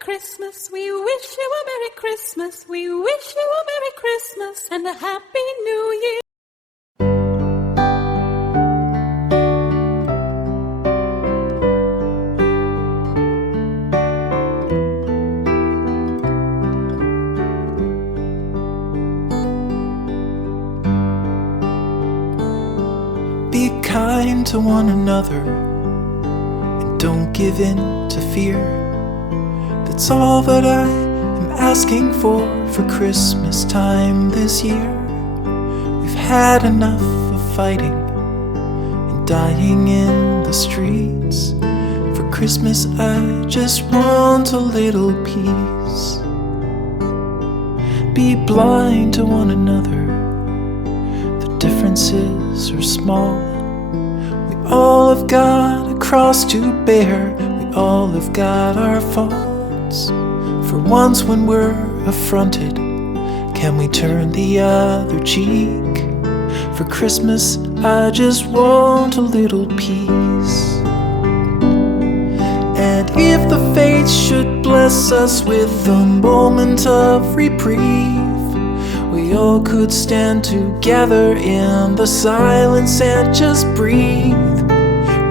Christmas. We wish you a Merry Christmas. We wish you a Merry Christmas and a Happy New Year. Be kind to one another and don't give in to fear. That's all that I am asking for Christmas time this year. We've had enough of fighting and dying in the streets. For Christmas I just want a little peace. Be blind to one another, the differences are small. We all have got a cross to bear, we all have got our faults. For once when we're affronted, can we turn the other cheek? For Christmas I just want a little peace. And if the fates should bless us with a moment of reprieve, we all could stand together in the silence and just breathe.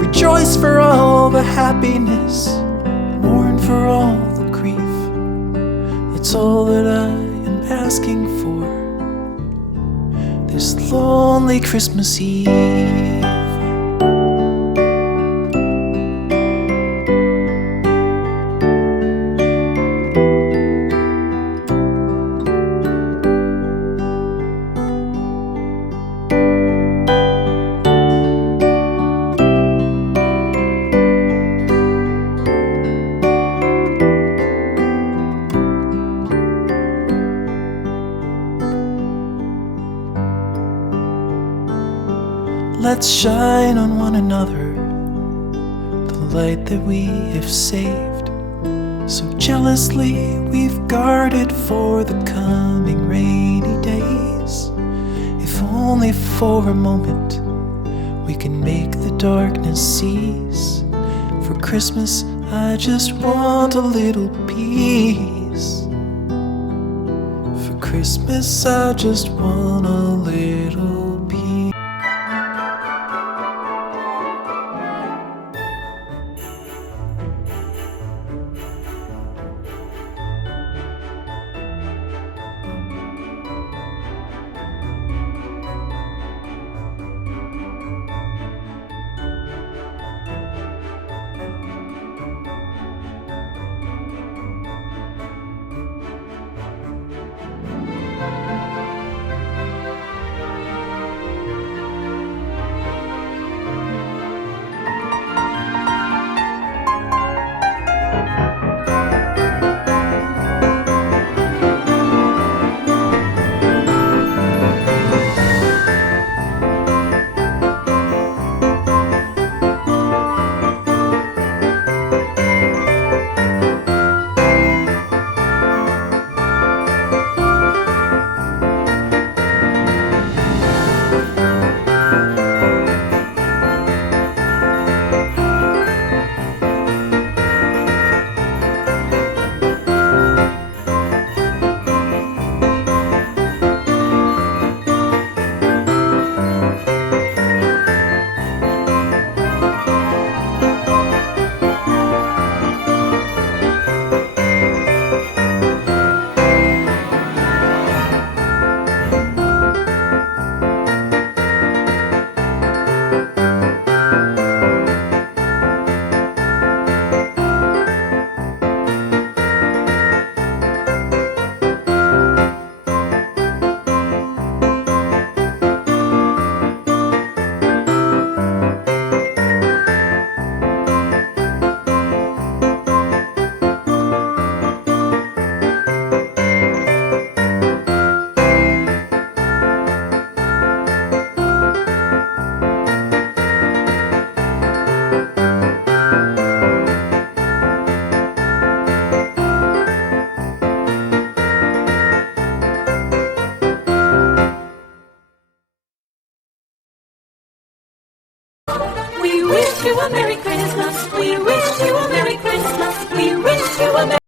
Rejoice for all the happiness, mourn for all the grief. That's all that I am asking for this lonely Christmas Eve. Let's shine on one another the light that we have saved. So jealously we've guarded for the coming rainy days. If only for a moment we can make the darkness cease. For Christmas I just want a little peace. For Christmas I just want a little peace. We wish you a Merry Christmas. We wish you a Merry Christmas. We wish you a Merry